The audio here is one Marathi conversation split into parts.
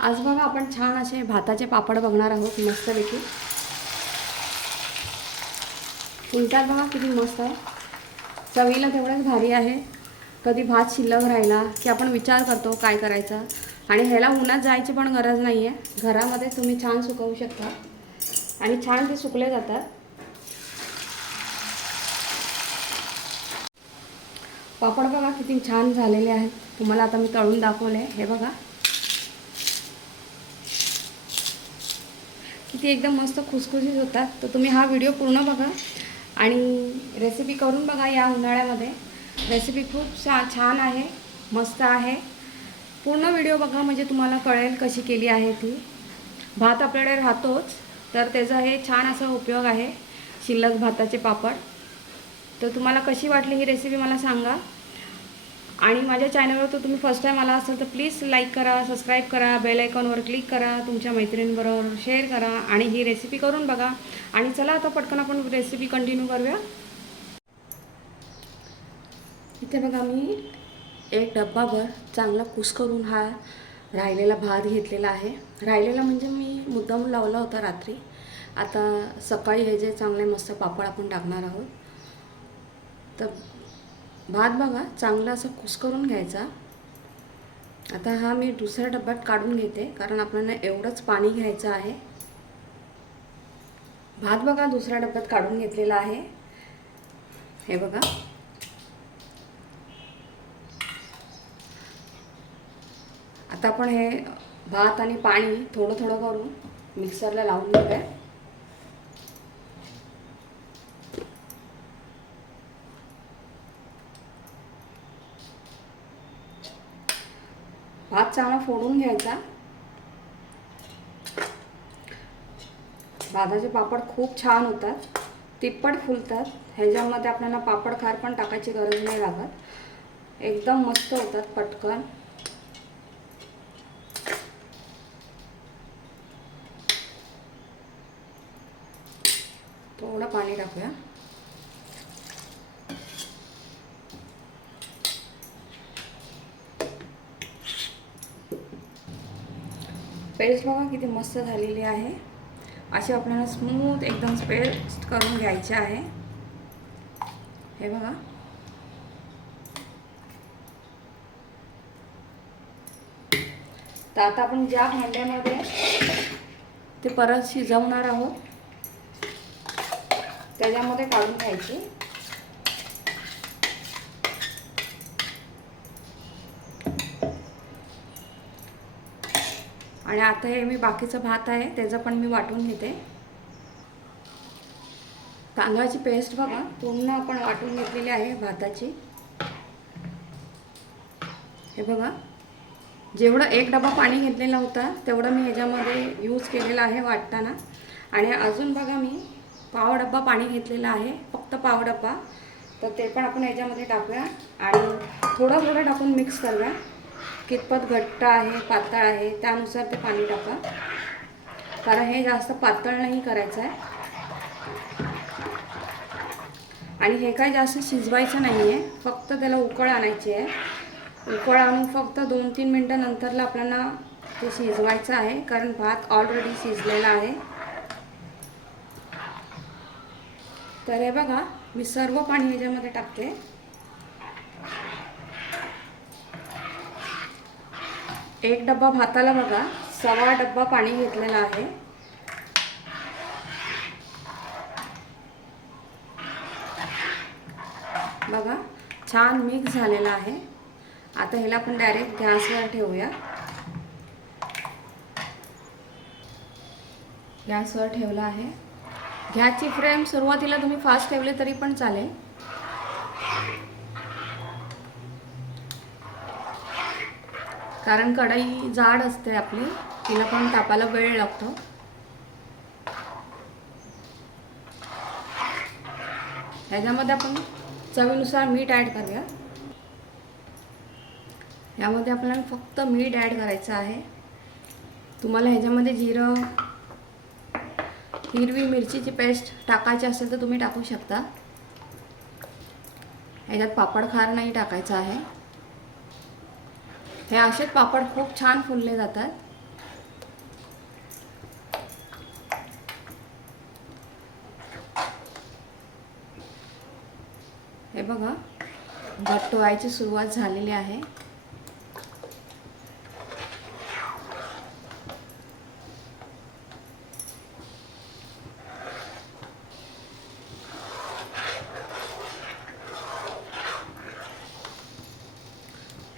आज बघा आपण छान असे भाताचे पापड बघणार आहोत मस्तपैकी. उलटात बघा किती मस्त आहे. चवीला तेवढंच भारी आहे. कधी भात शिल्लक राहिला की आपण विचार करतो काय करायचा. आणि ह्याला उन्हात जायची पण गरज नाही आहे घरामध्ये तुम्ही छान सुकवू शकता. आणि छान ते सुकले जातात. पापड बघा किती छान झालेले आहेत. तुम्हाला आता मी तळून दाखवले. हे बघा. किती एकदम मस्त खुसखुशीत होतात. तर तुम्ही हा व्हिडिओ पूर्ण बघा आणि रेसिपी करून बघा या उन्हाळ्यामध्ये. रेसिपी खूप छा छान आहे मस्त आहे. पूर्ण व्हिडिओ बघा म्हणजे तुम्हाला कळेल कशी केली आहे ती. भात आपल्याकडे राहतोच तर त्याचा हे छान असा उपयोग आहे. शिल्लक भाताचे पापड. तर तुम्हाला कशी वाटली ही रेसिपी मला सांगा. आणि माझ्या चॅनलवर तर तुम्ही फर्स्ट टाईम आला असाल तर प्लीज लाईक करा सबस्क्राईब करा बेल आयकॉनवर क्लिक करा तुमच्या मैत्रिणींबरोबर शेअर करा आणि ही रेसिपी करून बघा. आणि चला आता पटकन आपण रेसिपी कंटिन्यू करूया. इथे बघा मी एक डब्बाभर चांगला कुस करून हा राहिलेला भात घेतलेला आहे. राहिलेला म्हणजे मी मुद्दाम लावला होता रात्री. आता सकाळी हे जे चांगले मस्त पापड आपण टाकणार आहोत. तर भात बघा चांगला असा कुसकरून घ्यायचा. आता हा मी दुसऱ्या डब्यात काढून घेते कारण आपल्याला एवढंच पाणी घ्यायचं आहे. भात बघा दुसऱ्या डब्यात काढून घेतलेला आहे. हे बघा. आता आपण हे भात आणि पाणी थोडं थोडं करून मिक्सरला लावून घेऊया. भात चांगला फोडून घ्यायचा. भाताचे पापड खूप छान होतात. तिप्पट फुलतात. ह्याच्यामध्ये आपल्याला पापड खार पण टाकायची गरज नाही लागत. एकदम मस्त होतात पटकन. थोडं पाणी टाकूया. पेस्ट बघा किती मस्त झालेली आहे. अशी आपल्याला स्मूथ एकदम पेस्ट करून घ्यायचे आहे. हे बघा. तर आता आपण ज्या भांड्यामध्ये ते परत शिजवणार आहोत त्याच्यामध्ये काढून घ्यायची. आणि आता हे मी बाकीचं भात आहे त्याचं पण मी वाटून घेते. तांदळाची पेस्ट बघा पूर्ण आपण वाटून घेतलेली आहे भाताची. हे बघा जेवढं एक डबा पाणी घेतलेला होता तेवढं मी ह्याच्यामध्ये यूज केलेला आहे वाटताना. आणि अजून बघा मी पाव डब्बा पाणी घेतलेला आहे फक्त पाव डब्बा. तर ते पण आपण ह्याच्यामध्ये टाकूया आणि थोडं थोडं टाकून मिक्स करूया. कितपत घट्ट आहे पातळ आहे त्यानुसार ते पाणी टाका. कारण हे जास्त पातळ नाही करायचं आहे. आणि हे काय जास्त शिजवायचं नाही आहे फक्त त्याला उकळ आणायची आहे. उकळ आणून फक्त दोन तीन मिनटं नंतरला आपल्याला ते शिजवायचं आहे कारण भात ऑलरेडी शिजलेला आहे. तर हे बघा मी सर्व पाणी ह्याच्यामध्ये टाकते. एक डब्बा भाताला बघा. सवा डब्बा पाणी घेतलेला आहे. बघा छान मिक्स झालेला आहे. आता ह्याला आपण डायरेक्ट गॅसवर ठेवूया. गॅसवर ठेवला आहे. गॅसची फ्लेम सुरुवातीला तुम्ही फास्ट ठेवले तरी पण चालेल. कारण कढई जाड असते आपली तिला पण तापायला वेळ लागतो. ह्याच्यामध्ये आपण चवीनुसार मीठ ॲड करूया. यामध्ये आपल्याला फक्त मीठ ॲड करायचं आहे. तुम्हाला ह्याच्यामध्ये जिरं हिरवी मिरचीची पेस्ट टाकायची असेल तर तुम्ही टाकू शकता. ह्याच्यात पापड खार नाही टाकायचं आहे. हे असेच पापड खूप छान फुलले जातात. हे बघा घट्ट व्हायची सुरुवात झालेली आहे.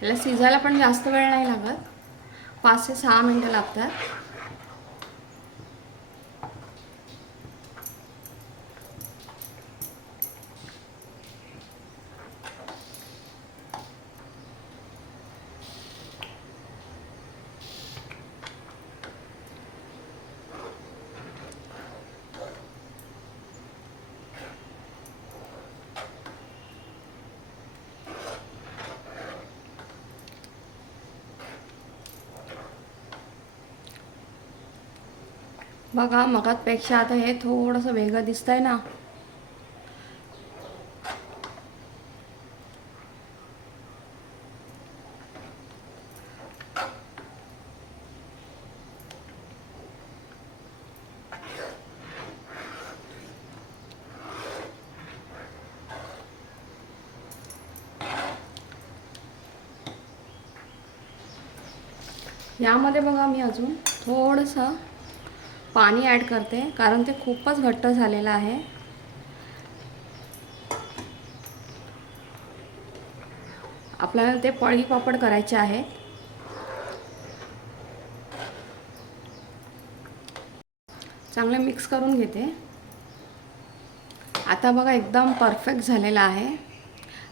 याला शिजायला पण जास्त वेळ नाही लागत. पाच ते सहा मिनटं लागतात. बघा मगातपेक्षा आता हे थोडंसं वेगळं दिसतंय ना. यामध्ये बघा मी अजून थोडंसं पाणी ॲड करते कारण ते खूपच घट्ट झालेलं आहे. आपल्याला ते पळगी पापड करायचे आहे चांगले मिक्स करून घेते. आता बघा एकदम परफेक्ट झालेलं आहे.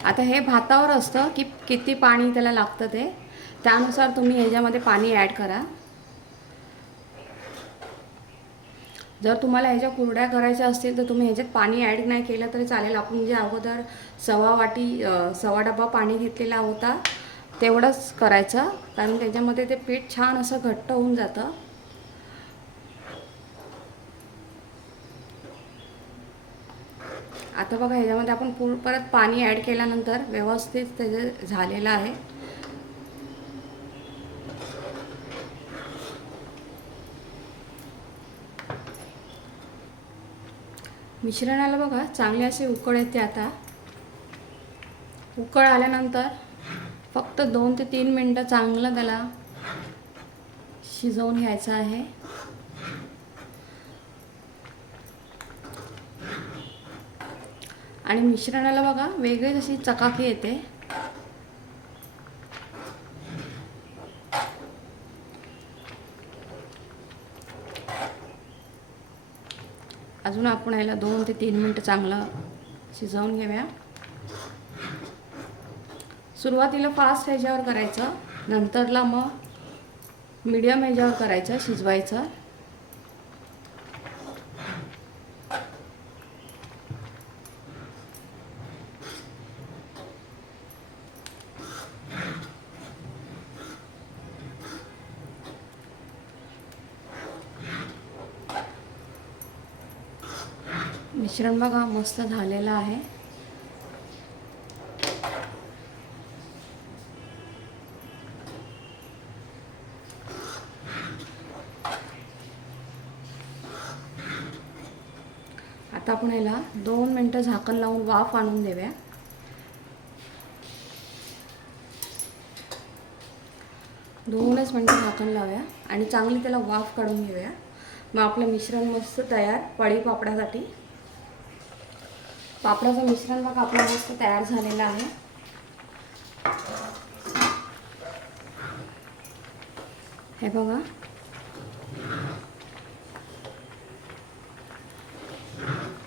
आता हे भातावर असतं की किती पाणी त्याला लागतं ते. त्यानुसार तुम्ही ह्याच्यामध्ये पाणी ॲड करा. जर तुम्हाला ह्याच्या कुरड्या करायच्या असतील तर तुम्ही ह्याच्यात पाणी ॲड नाही केलं तरी चालेल. आपण जे अगोदर सवा वाटी सवा डबा पाणी घेतलेला होता तेवढंच करायचं. कारण त्याच्यामध्ये ते पीठ छान असं घट्ट होऊन जातं. आता बघा ह्याच्यामध्ये आपण पूर परत पाणी ॲड केल्यानंतर व्यवस्थित त्याचं झालेलं आहे. मिश्रणाला बघा चांगले असे उकळ येते आता. उकळ आल्यानंतर फक्त दोन ते तीन मिनटं चांगलं त्याला शिजवून घ्यायचं आहे. आणि मिश्रणाला बघा वेगळीच अशी चकाकी येते. अजून आपण याला दोन ते तीन मिनटं चांगलं शिजवून घेऊया. सुरुवातीला फास्ट ह्याच्यावर करायचं नंतरला मग मीडियम ह्याच्यावर करायचं शिजवायचं. मिश्रण बघा मस्त झालेलं आहे. आता आपण याला दोन मिनटं झाकण लावून वाफ आणून देऊया. दोनच मिनटं झाकण लावूया आणि चांगली त्याला वाफ काढून घेऊया. मग आपलं मिश्रण मस्त तयार पाळी पापडासाठी. पापडाचं मिश्रण बघा आपला मस्त तयार झालेलं आहे. हे बघा.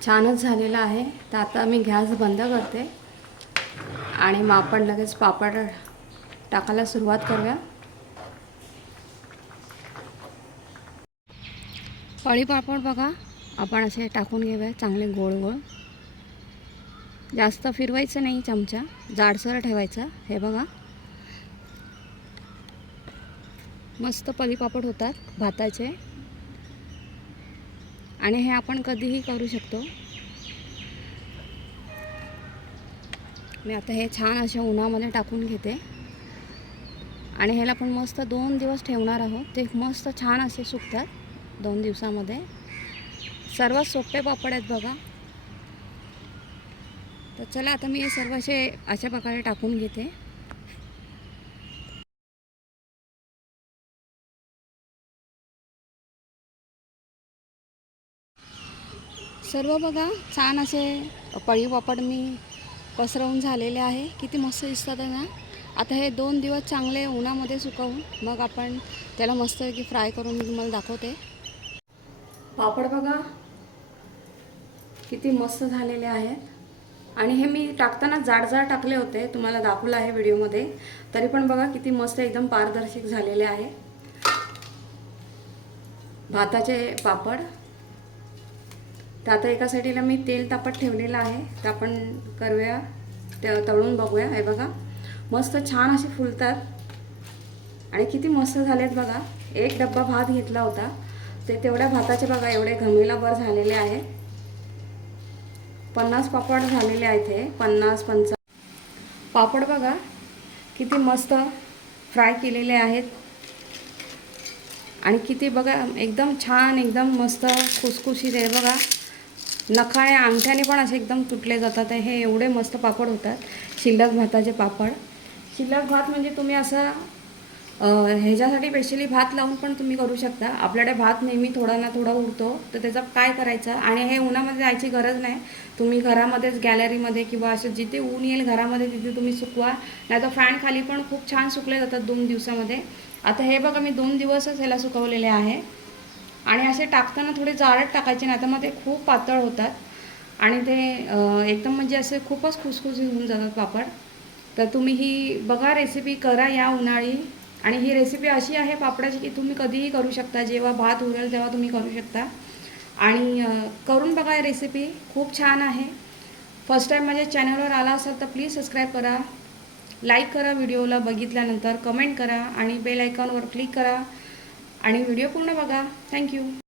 छानच झालेलं आहे. तर आता मी गॅस बंद करते. आणि मग आपण लगेच पापड टाकायला सुरुवात करूया. पळी पापड बघा. आपण असे टाकून घेऊया. चांगले गोळ गोळ जास्त फिरवायचं नाही चमचा जाडसर ठेवायचा. हे बघा. मस्त पलीपापड होतात भाताचे. आणि हे आपण कधीही करू शकतो. मी आता हे छान अशा उन्हामध्ये टाकून घेते. आणि ह्याला पण मस्त दोन दिवस ठेवणार आहोत. ते मस्त छान असे सुकतात दोन दिवसामध्ये. सर्वात सोपे पापड आहेत बघा. तर चला आता मी हे सर्व असे अशा प्रकारे टाकून घेते. सर्व बघा छान असे पळी पापड मी पसरवून झालेले आहे. किती मस्त दिसतात ना? आता हे दोन दिवस चांगले उन्हामध्ये सुकवून मग आपण त्याला मस्त की फ्राय करून मी तुम्हाला दाखवते. पापड बघा किती मस्त झालेले आहेत. आणि हे मी टाकताना जाड जाड टाकले होते. तुम्हाला दाखवलं आहे व्हिडिओमध्ये. तरी पण बघा किती मस्त एकदम पारदर्शक झालेले आहे. भाताचे पापड. तर आता एका साईडीला मी तेल तापत ठेवलेलं आहे. तर आपण करूया. ते तळून बघूया. हे बघा. मस्त छान असे फुलतात. आणि किती मस्त झालेत बघा. एक डब्बा भात घेतला होता. ते तेवढ्या भाताचे बघा एवढे घमेलाभर झालेले आहे. पन्नास पापड झालेले आहेत हे पन्नास पंचा पापड बघा किती मस्त फ्राय केलेले आहेत. आणि किती बघा एकदम छान एकदम मस्त खुसखुशीत आहे बघा. नखाळे अंगठ्याने पण असे एकदम तुटले जातात हे एवढे मस्त पापड होतात. शिल्लक भाताचे पापड. शिल्लक भात म्हणजे तुम्ही असं ह्याच्यासाठी स्पेशली भात लावून पण तुम्ही करू शकता. आपल्याकडे भात नेहमी थोडा ना थोडा उरतो. तर त्याचा काय करायचं? आणि हे उन्हामध्ये जायची गरज नाही. तुम्ही घरामध्येच गॅलरीमध्ये किंवा असं जिथे ऊन येईल घरामध्ये तिथे तुम्ही सुकवा. नाही तर फॅन खाली पण खूप छान सुकले जातात दोन दिवसामध्ये. आता हे बघा मी दोन दिवसच ह्याला सुकवलेले आहे. आणि असे टाकताना थोडे जाडट टाकायचे नाही तर मग ते खूप पातळ होतात. आणि ते एकदम म्हणजे असे खूपच खुसखुशीत होऊन जातात पापड. तर तुम्ही ही बघा रेसिपी करा या उन्हाळी. आणि ही रेसिपी अशी आहे पापडाची की तुम्ही कधीही करू शकता. जेव्हा भात उरेल तेव्हा तुम्ही करू शकता. आणि करून बघा रेसिपी खूप छान आहे. फर्स्ट टाईम माझ्या चॅनलवर आला असाल तर प्लीज सबस्क्राईब करा. लाईक करा व्हिडिओला बघितल्यानंतर कमेंट करा. आणि बेल आयकॉनवर क्लिक करा. आणि व्हिडिओ पूर्ण बघा. थँक्यू